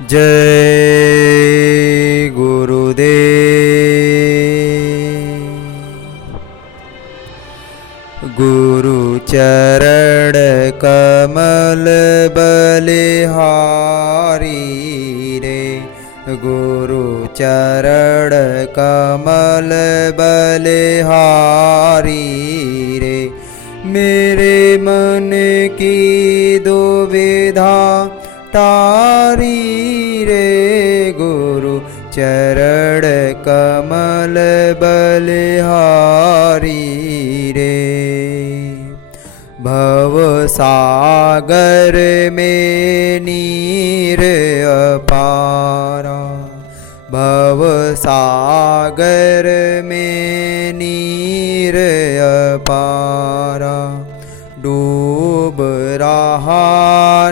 जय गुरुदेव। गुरु चरण कमल बलिहारी रे, गुरु चरण कमल बलिहारी रे। मेरे मन की दुविधा तारी रे, गुरु चरण कमल बलिहारी रे। भव सागर में नीर अपारा, भव सागर में नीर अपारा। डूब रहा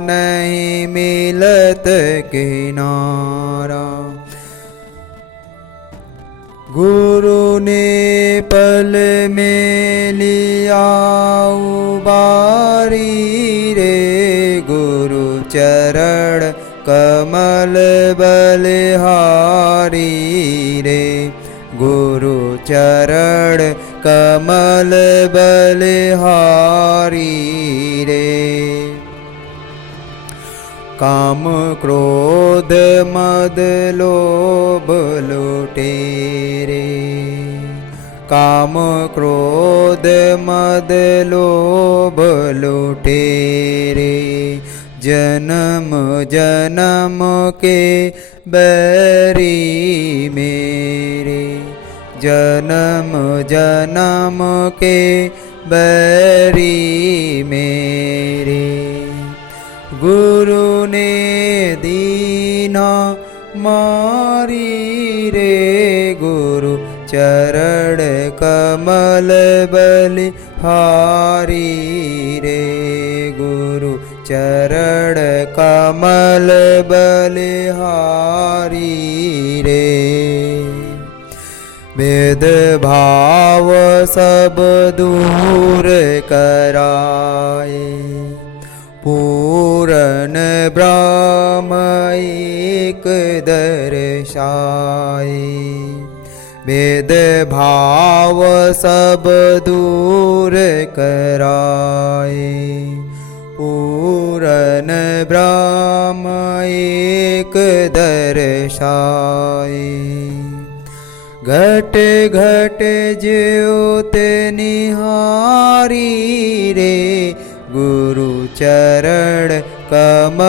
नहीं मिलत किनारा, गुरु ने पल में लिया उबारी रे, गुरु चरण कमल बलिहारी रे, गुरु चरण कमल बलिहारी रे। काम क्रोध मद लोभ लुटेरे, काम क्रोध मद लोभ लुटेरे। जन्म जन्म के बैरी मेरे, जन्म जन्म के बैरी मेरे। गुरु ने दीना मारी रे, गुरु चरण कमल बलिहारी रे, गुरु चरण कमल बलिहारी रे। भेद भाव सब दूर कराए, पूरन ब्रह्म एक दर्शाए। भेद भाव सब दूर कराए, पूरन ब्रह्म एक दर्शाए। घट घट ज्योत निहारी रे, गुरु चरण कमल